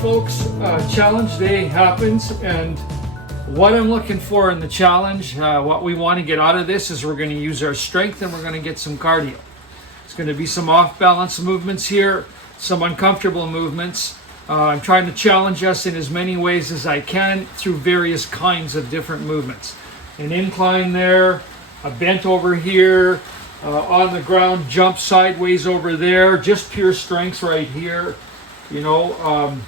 folks, challenge day happens, and what I'm looking for in the challenge, what we want to get out of this is we're going to use our strength and we're going to get some cardio. It's going to be some off-balance movements here, some uncomfortable movements. I'm trying to challenge us in as many ways as I can through various kinds of different movements. An incline there, a bent over here, on the ground, jump sideways over there, just pure strength right here. You know,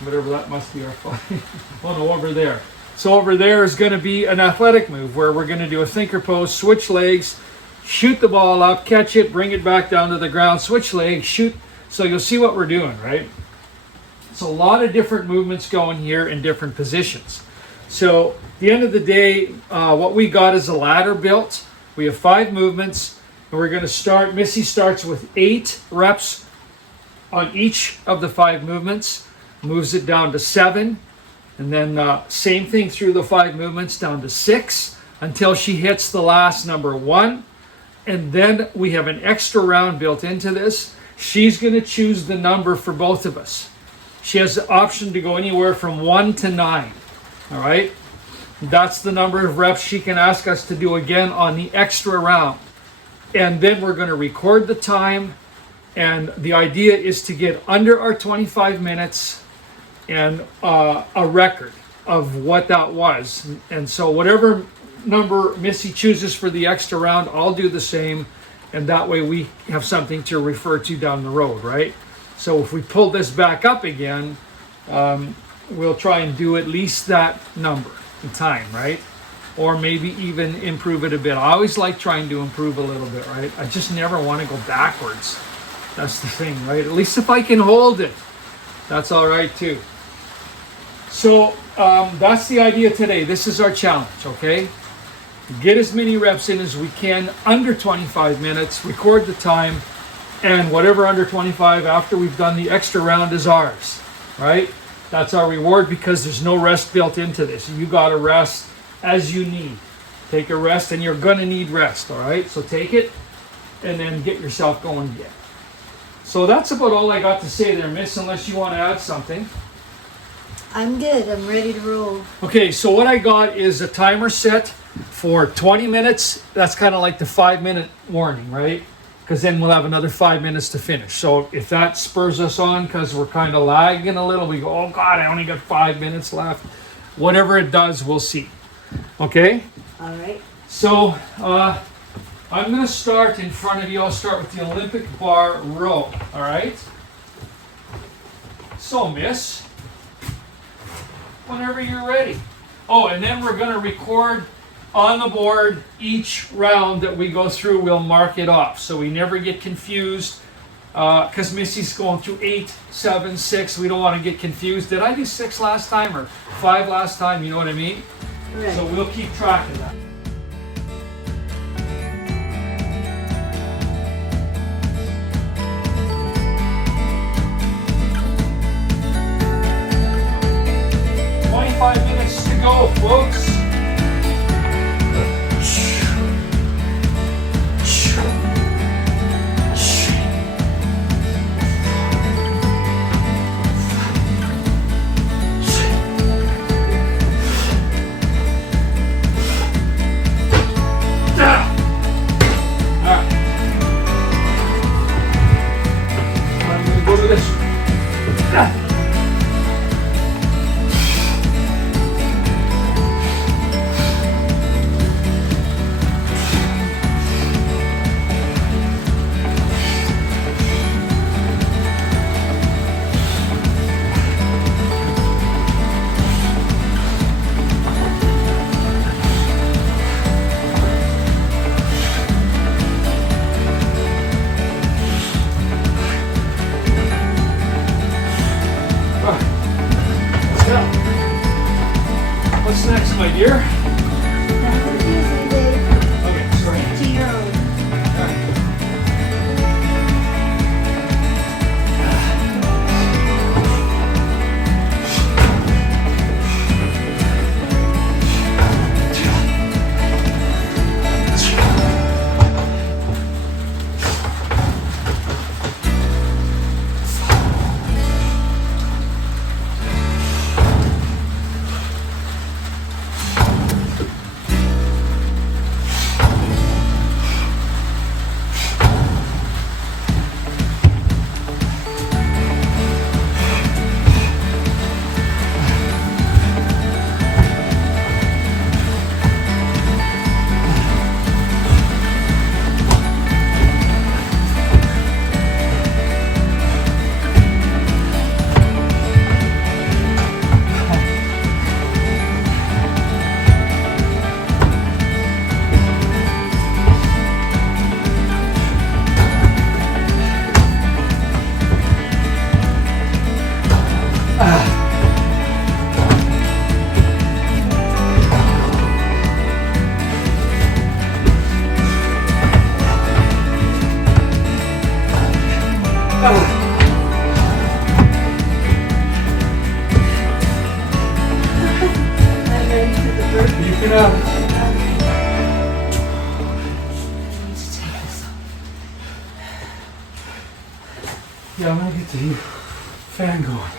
whatever that must be our five. Oh no, over there. So over there is going to be an athletic move where we're going to do a thinker pose, switch legs, shoot the ball up, catch it, bring it back down to the ground, switch legs, shoot. So you'll see what we're doing, right? It's a lot of different movements going here in different positions. So at the end of the day, what we got is a ladder built. We have 5 movements, and we're going to start. Missy starts with 8 reps on each of the 5 movements, moves it down to 7, and then same thing through the 5 movements down to 6 until she hits the last number 1. And then we have an extra round built into this. She's going to choose the number for both of us. She has the option to go anywhere from 1 to 9. All right? That's the number of reps she can ask us to do again on the extra round. And then we're going to record the time. And the idea is to get under our 25 minutes and a record of what that was. And so whatever number Missy chooses for the extra round, I'll do the same. And that way we have something to refer to down the road, right? So if we pull this back up again, we'll try and do at least that number in time, right? Or maybe even improve it a bit. I always like trying to improve a little bit, right? I just never want to go backwards. That's the thing, right? At least if I can hold it, that's all right too. So that's the idea today. This is our challenge, okay? Get as many reps in as we can under 25 minutes, record the time, and whatever under 25 after we've done the extra round is ours, right? That's our reward because there's no rest built into this. You got to rest as you need. Take a rest, and you're going to need rest, all right? So take it and then get yourself going again. So that's about all I got to say there, Miss, unless you want to add something. I'm good. I'm ready to roll. Okay, so what I got is a timer set for 20 minutes. That's kind of like the 5-minute warning, right? Because then we'll have another 5 minutes to finish. So if that spurs us on because we're kind of lagging a little, we go, oh God, I only got 5 minutes left. Whatever it does, we'll see. Okay? All right. So I'm going to start in front of you. I'll start with the Olympic bar row. All right? So, Miss, whenever you're ready. Oh, and then we're going to record on the board each round that we go through. We'll mark it off so we never get confused because Missy's going through 8, 7, 6. We don't want to get confused. Did I do 6 last time or 5 last time? You know what I mean? Right. So we'll keep track of that. To go, folks. I'm going to go to this. What's next, my dear? Not confuse me, Dave. Okay, sorry. To your own. can have it. Yeah, I'm gonna get the fan going.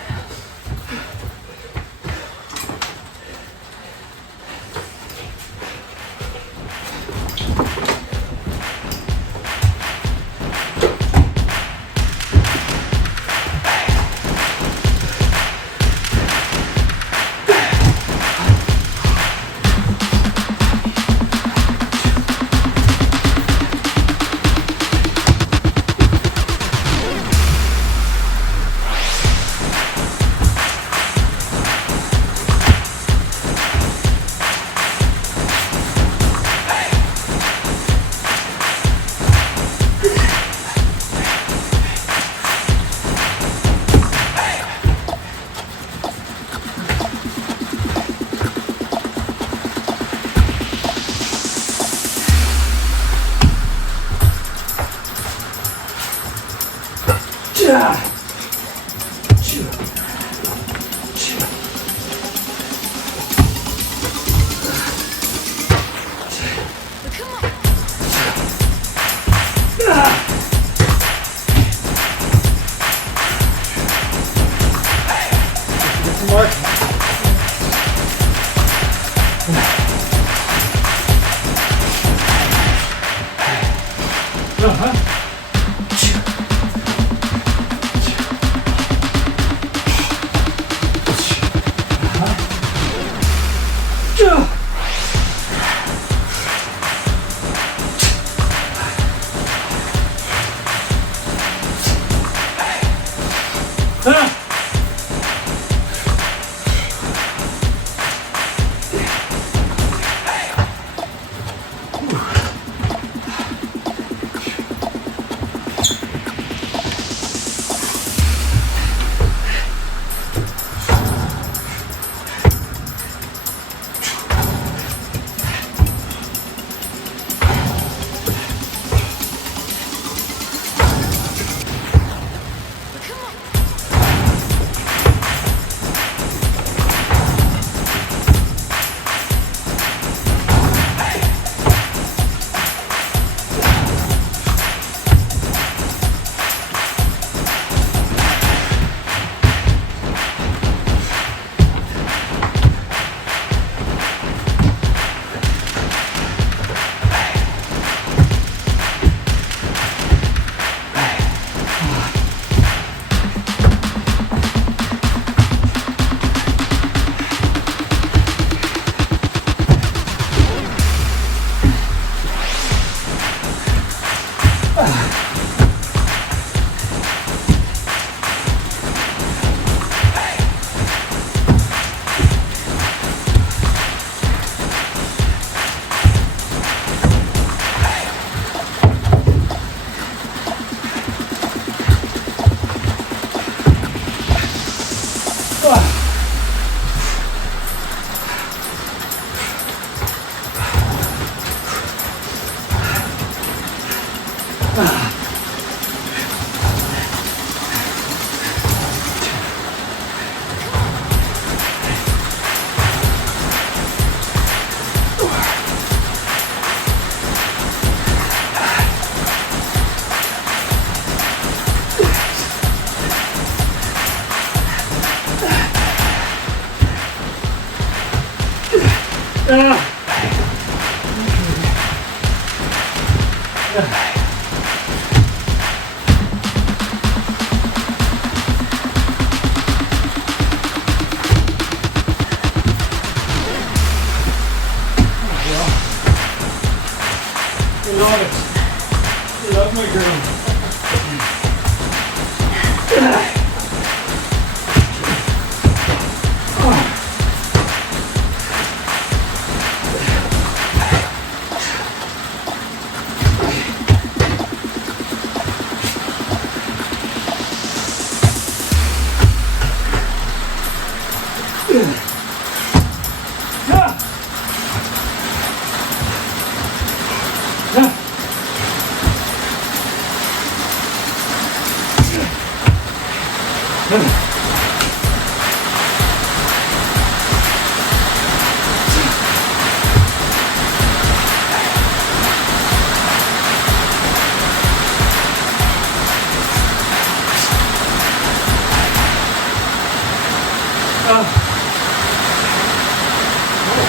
Love my girl.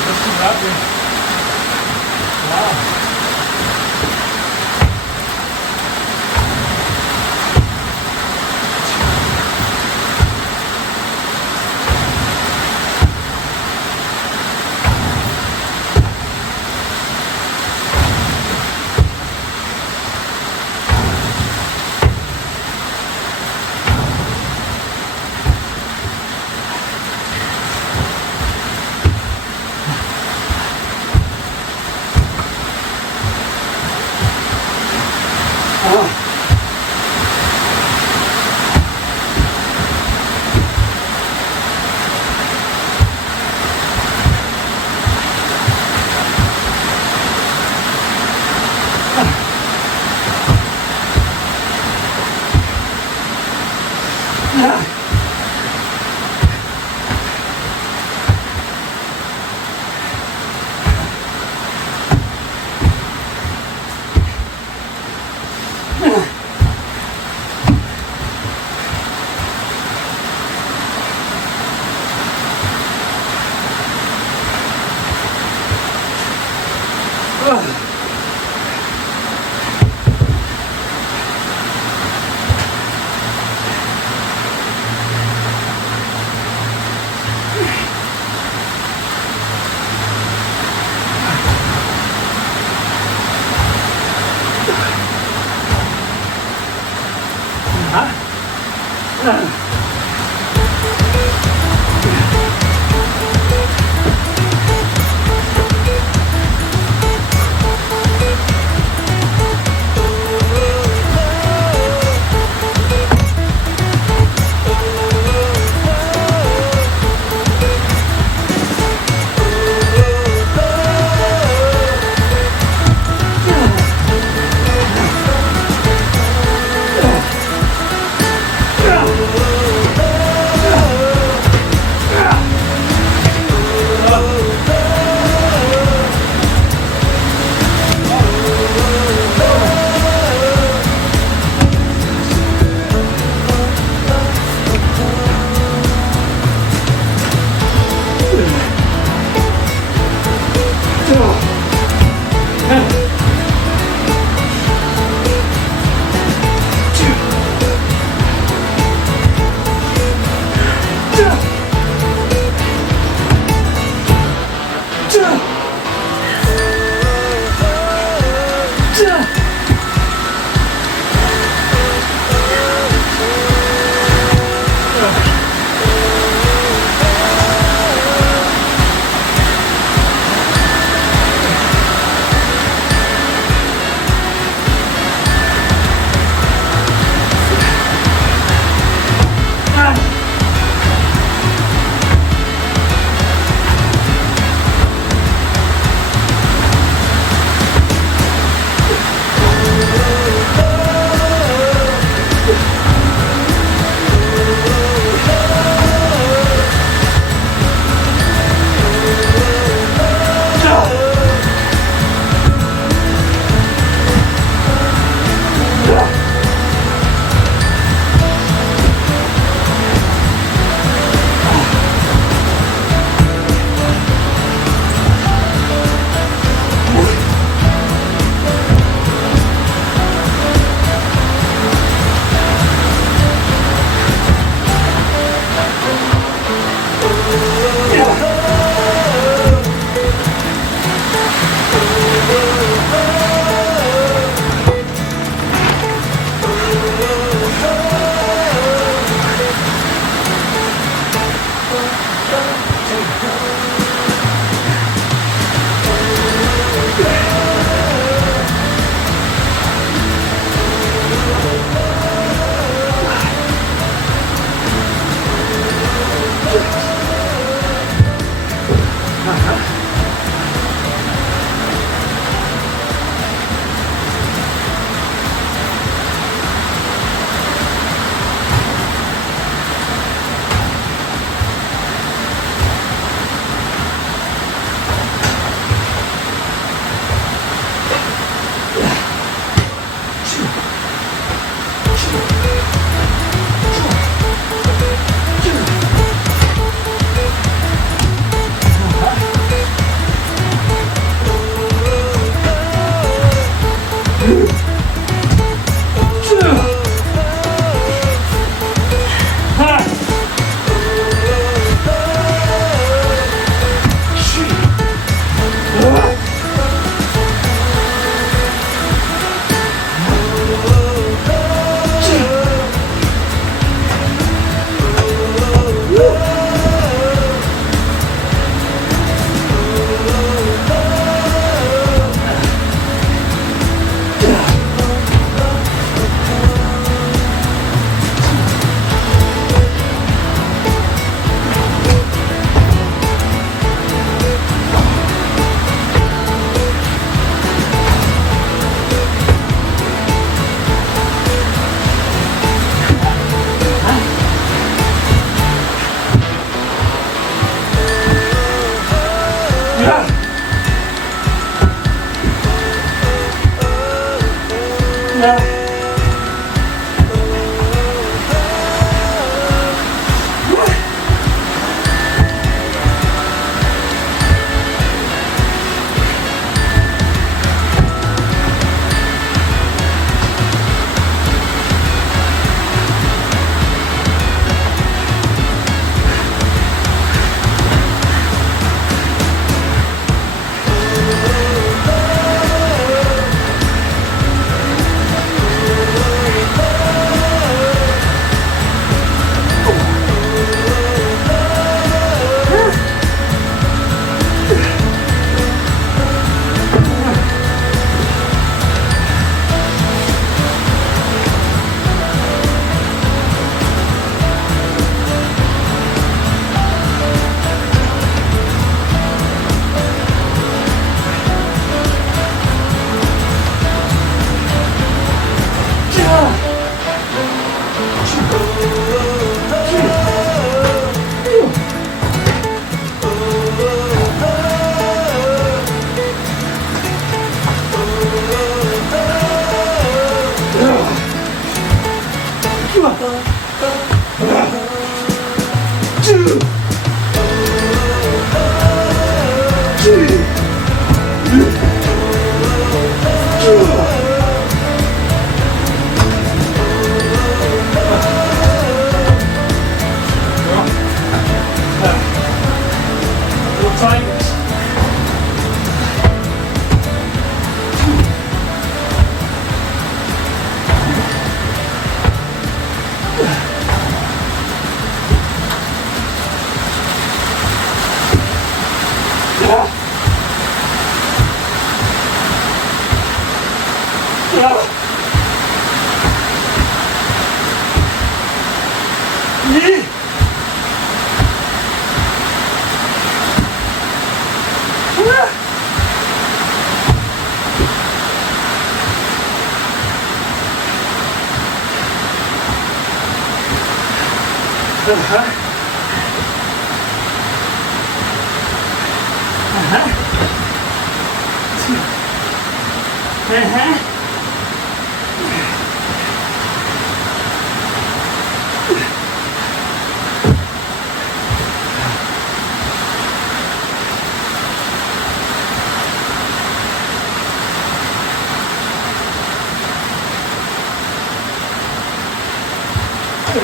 Listen that way. Wow.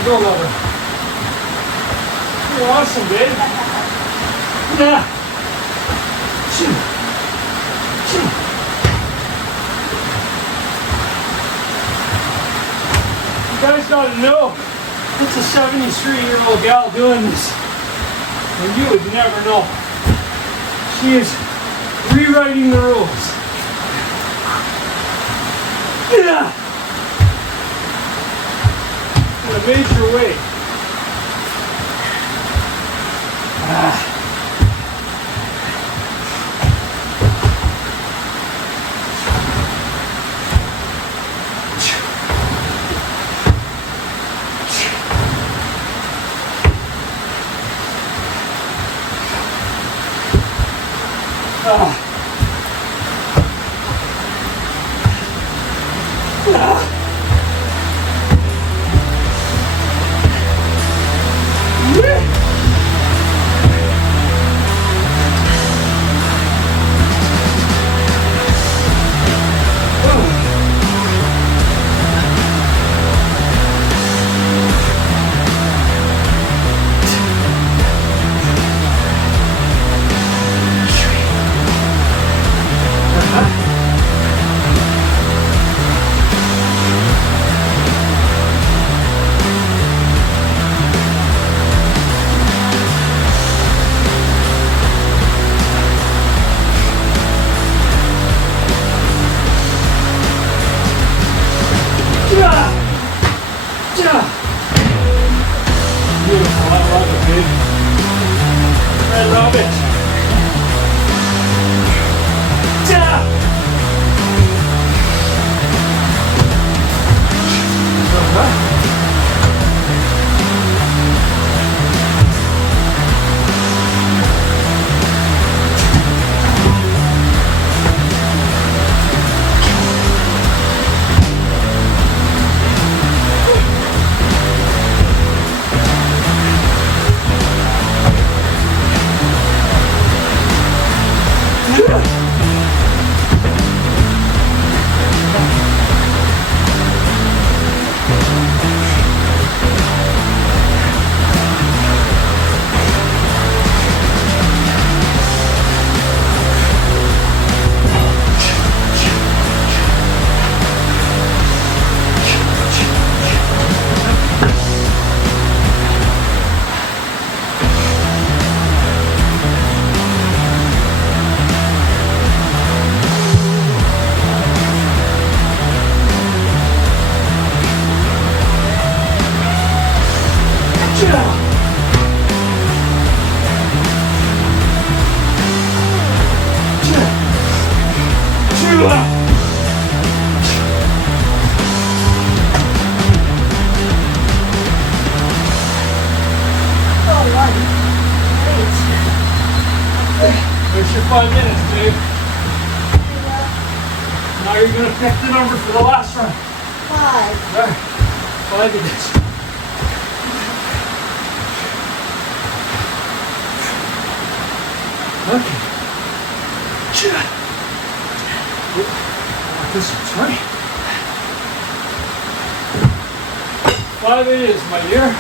Go, lover. You're awesome, babe. Yeah. Shoo. Shoo. You guys gotta know, it's a 73-year-old gal doing this. And you would never know. She is rewriting the rules. Yeah. In a major way. There's your 5 minutes, Dave. Now you're going to pick the number for the last round. 5. There. 5 it is. Okay. This one's right. 5 it is, my dear.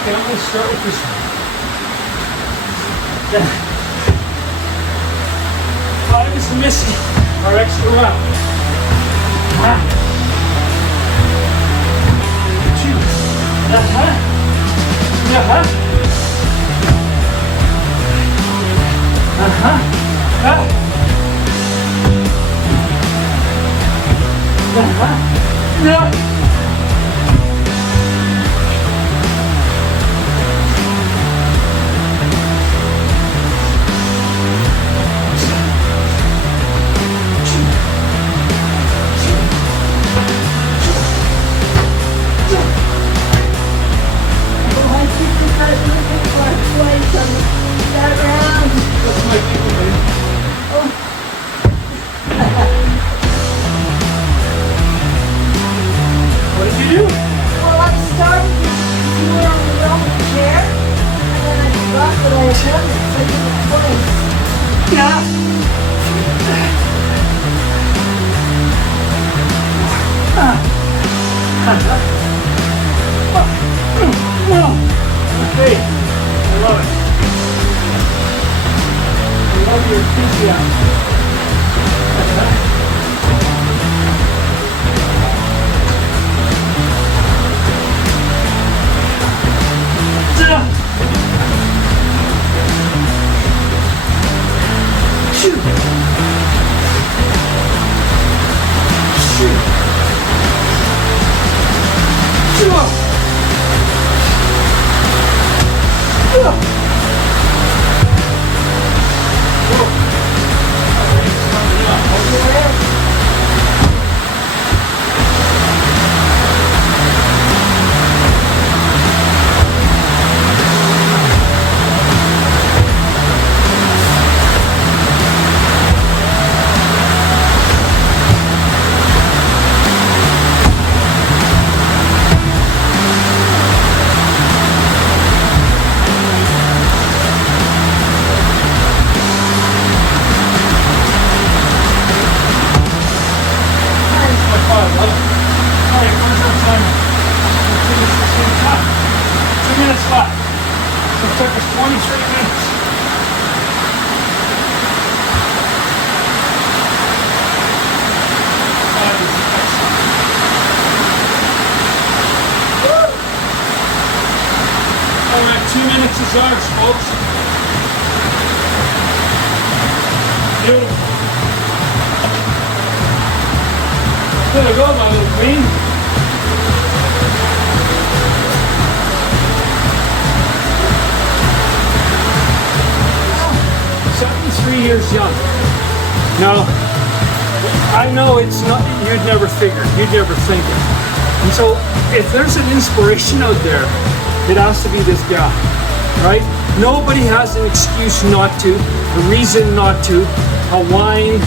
Okay, I'm going to start with this one. 5 is missing our extra round. 2. No. Okay, I love it. I love your enthusiasm. All right, 2 minutes is ours, folks. Beautiful. There we go, my little queen. Well, 73 years young. Now, I know it's not, you'd never figure, you'd never think it. And so, if there's an inspiration out there, it has to be this guy, right? Nobody has an excuse not to, a reason not to, a whine,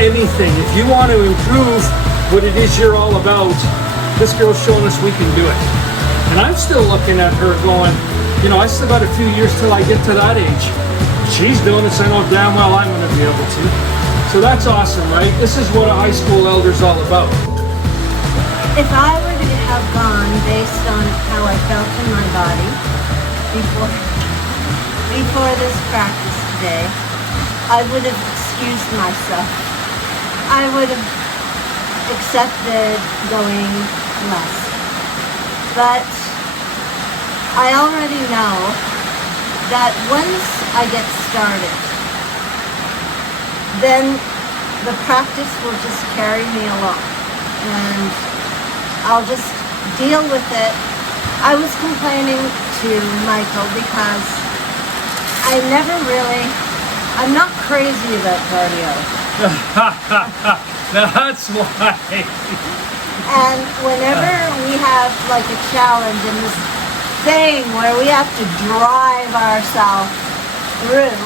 anything. If you want to improve what it is you're all about, this girl's showing us we can do it. I'm still looking at her going, you know, I still got a few years till I get to that age. She's doing this, I know damn well I'm going to be able to. So that's awesome, right? This is what a high school elder's all about. If I were to have gone based on how I felt in my body before this practice today, I would have excused myself. I would have accepted going less. But I already know that once I get started, then the practice will just carry me along. And I'll just deal with it. I was complaining to Michael because I'm not crazy about cardio. That's why. And whenever we have like a challenge in this thing where we have to drive ourselves through,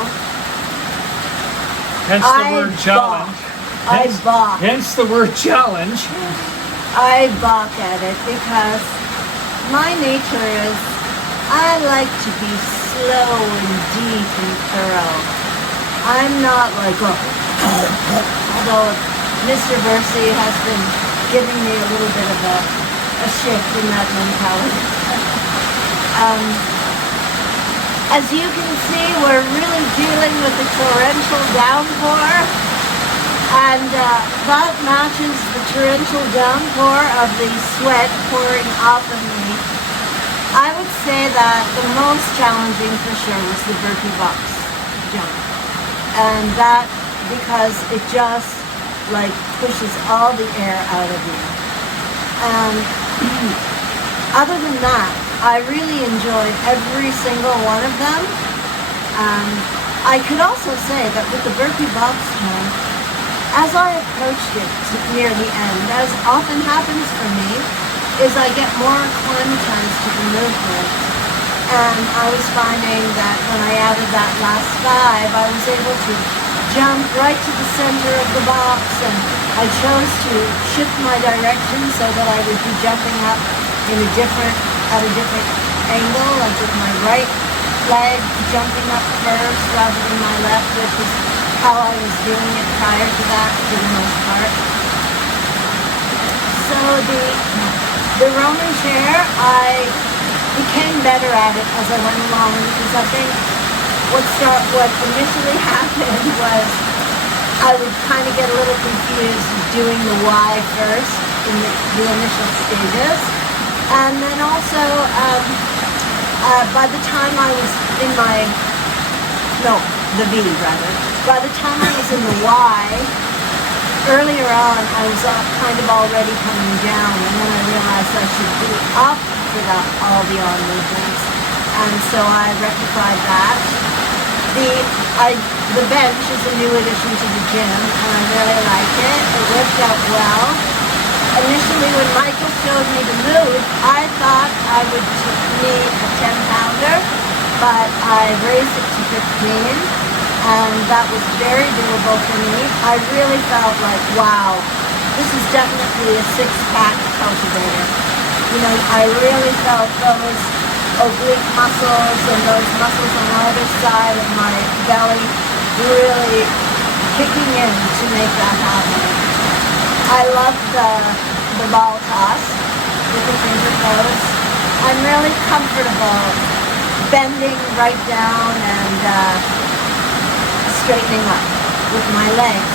Hence the word challenge. I balk. Hence the word challenge. I balk at it because my nature is I like to be slow and deep and thorough. I'm not like, although Mr. Versey has been giving me a little bit of a shift in that mentality. As you can see, we're really dealing with a torrential downpour, and that matches the torrential downpour of the sweat pouring off of me. I would say that the most challenging for sure was the burpee box jump, and that because it just like pushes all the air out of you. Other than that, I really enjoyed every single one of them. I could also say that with the burpee box jump, as I approached it near the end, as often happens for me, is I get more acclimatized to the movement. And I was finding that when I added that last 5, I was able to jump right to the center of the box, and I chose to shift my direction so that I would be jumping up at a different angle, like with my right leg jumping up first rather than my left, which is how I was doing it prior to that for the most part. So the Roman chair, I became better at it as I went along, because I think what initially happened was I would kind of get a little confused doing the Y first in the initial stages. And then also, by the time I was in the V rather, by the time I was in the Y, earlier on I was kind of already coming down, and then I realized I should be up for all the arm movements, and so I rectified that. The bench is a new addition to the gym, and I really like it. It worked out well. Initially, when Michael showed me the move, I thought I would need a 10-pounder, but I raised it to 15, and that was very doable for me. I really felt like, wow, this is definitely a six-pack cultivator. You know, I really felt those oblique muscles and those muscles on either side of my belly really kicking in to make that happen. I love the ball toss with the finger toes. I'm really comfortable bending right down and straightening up with my legs.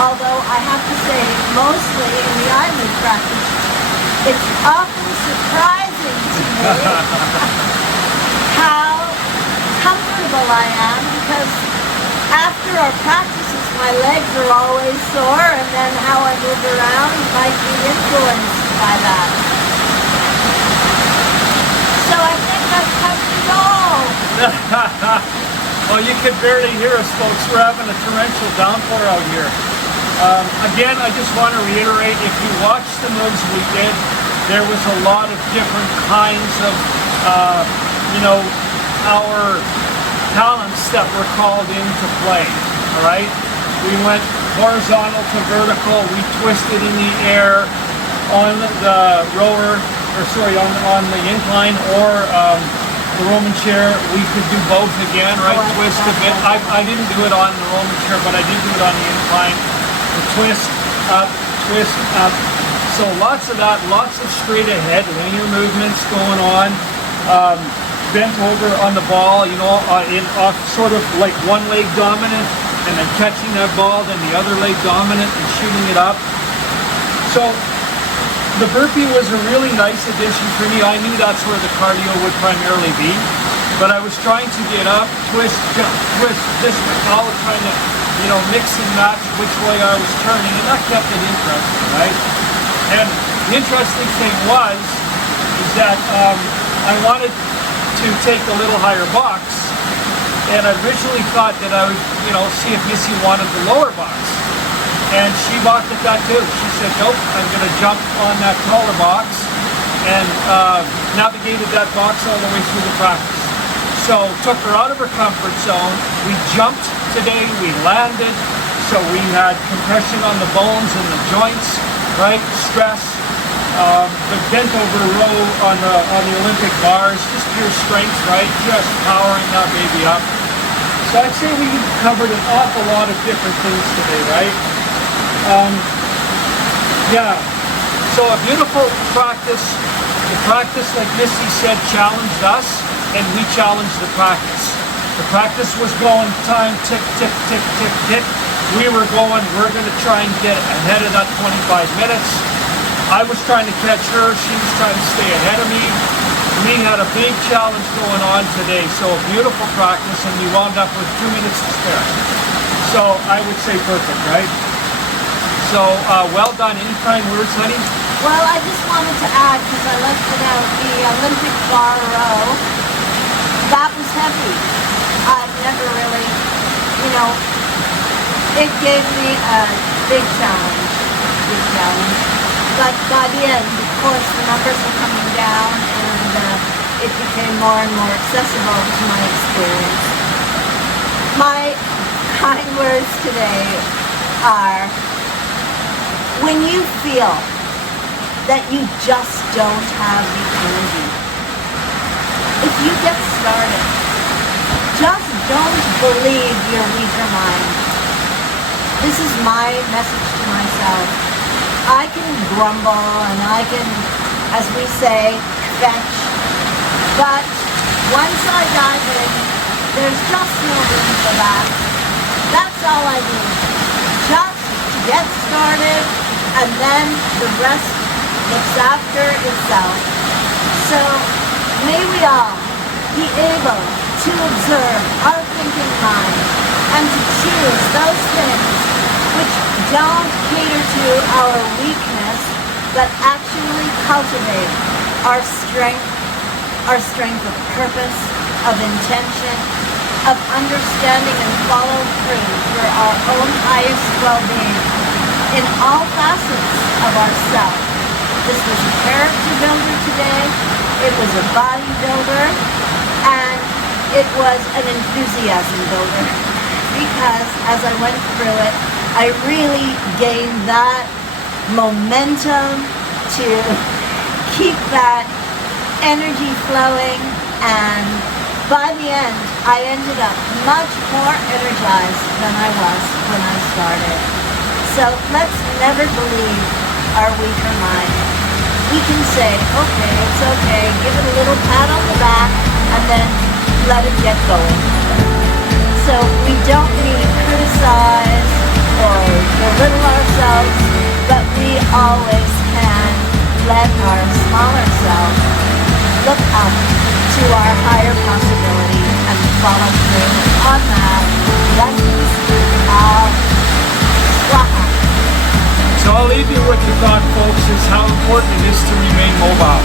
Although I have to say, mostly in the Imoove practice, it's often surprising to me how comfortable I am, because after our practices, my legs are always sore, and then how I move around might be influenced by that. So I think that's comfortable. Well, you could barely hear us, folks. We're having a torrential downpour out here. Again, I just want to reiterate, if you watched the moves we did, there was a lot of different kinds of, our talents that were called into play, all right? We went horizontal to vertical, we twisted in the air on the rower, on the incline or the Roman chair. We could do both again, right? Oh, Twist a bit. I didn't do it on the Roman chair, but I did do it on the incline. The twist up, so lots of that, lots of straight ahead linear movements going on. Bent over on the ball, you know, off sort of like one leg dominant and then catching that ball, then the other leg dominant and shooting it up. So the burpee was a really nice addition for me. I knew that's where the cardio would primarily be, but I was trying to get up, twist, jump, twist, this way, all trying to, you know, mix and match which way I was turning, and that kept it interesting, right? And the interesting thing is that I wanted to take a little higher box, and I originally thought that I would, you know, see if Missy wanted the lower box. And she balked at that too. She said, nope, I'm going to jump on that taller box, and navigated that box all the way through the practice. So took her out of her comfort zone. We jumped today, we landed, so we had compression on the bones and the joints, right? Stress. The bent over row on the Olympic bars, just pure strength, right? Just powering that baby up. So I'd say we covered an awful lot of different things today, right? Yeah, so a beautiful practice. The practice, like Missy said, challenged us, and we challenged the practice. The practice was going time, tick, tick, tick, tick, tick. We were going, we're going to try and get ahead of that 25 minutes. I was trying to catch her, she was trying to stay ahead of me. We had a big challenge going on today, so a beautiful practice, and we wound up with 2 minutes to spare. So I would say perfect, right? So well done. Any kind words, honey? Well, I just wanted to add, because I left it out, the Olympic bar row, that was heavy. I've never really, you know, it gave me a big challenge. But by the end, of course, the numbers were coming down, and it became more and more accessible to my experience. My kind words today are, when you feel that you just don't have the energy, if you get started, just don't believe your weaker mind. This is my message to myself. I can grumble and I can, as we say, fetch, but once I dive in, there's just no room for that. That's all I need. Just to get started, and then the rest looks after itself. So may we all be able to observe our thinking mind and to choose those things which don't cater to our weakness, but actually cultivate our strength of purpose, of intention, of understanding and follow through for our own highest well-being in all facets of ourselves. This was a character builder today, it was a body builder, and it was an enthusiasm builder, because as I went through it, I really gained that momentum to keep that energy flowing, and by the end, I ended up much more energized than I was when I started. So let's never believe our weaker mind. We can say, okay, it's okay, give it a little pat on the back, and then let it get going. So we don't need to criticize or belittle ourselves, but we always can let our smaller self look up to our higher possibility and follow through on that. Lessons of Swaha. So I'll leave you with the thought, folks, is how important it is to remain mobile,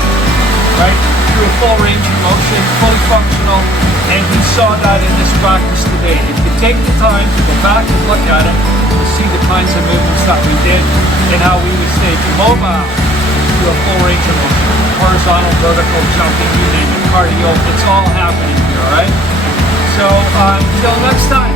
right? Through a full range of motion, fully functional, and you saw that in this practice today. If you take the time to go back and look at it, you'll see the kinds of movements that we did and how we would stay mobile through a full range of motion. Horizontal, vertical, jumping, you name it, cardio, it's all happening here, all right? So until next time.